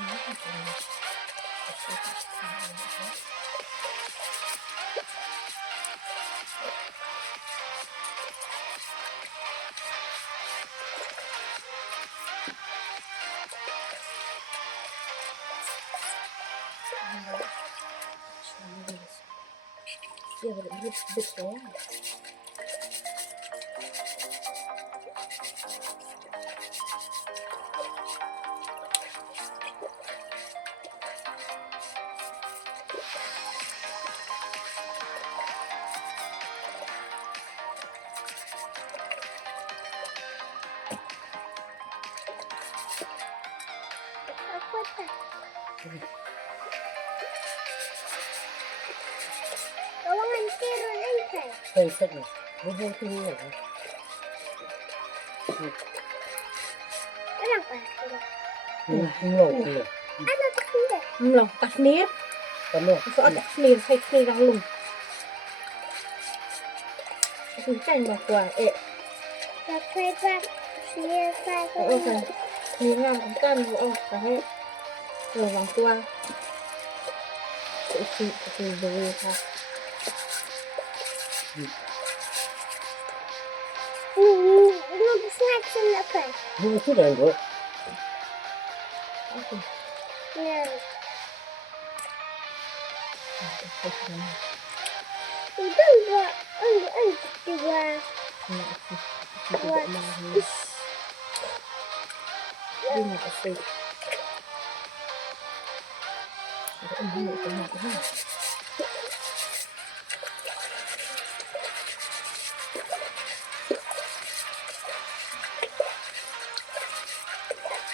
Ya, betul. Kawangan tiro lang kay. Perfect na. Bubuti niya. Walang pa. No. Ano ka hindi? Long kasnir. Tama. So at kasnir, say kasnir ang lung. Kasi kan ba kuwa Sakay pa. Siya pa. oo kan. Kasnir nga ang kan oo kahit bang kuwa. Kasi dulu ha. Mag-snacks na pa. Bubuti na bro. Okay. Yan. Udang ba? Ang diba? What is... Hindi na kasi. Hindi na kasi.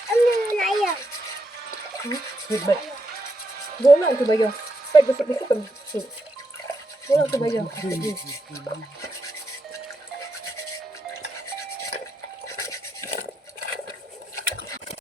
Ano na yan? Feedback. Wala ito ba yun? Pwede ba sa kan? Wala ito ba yun?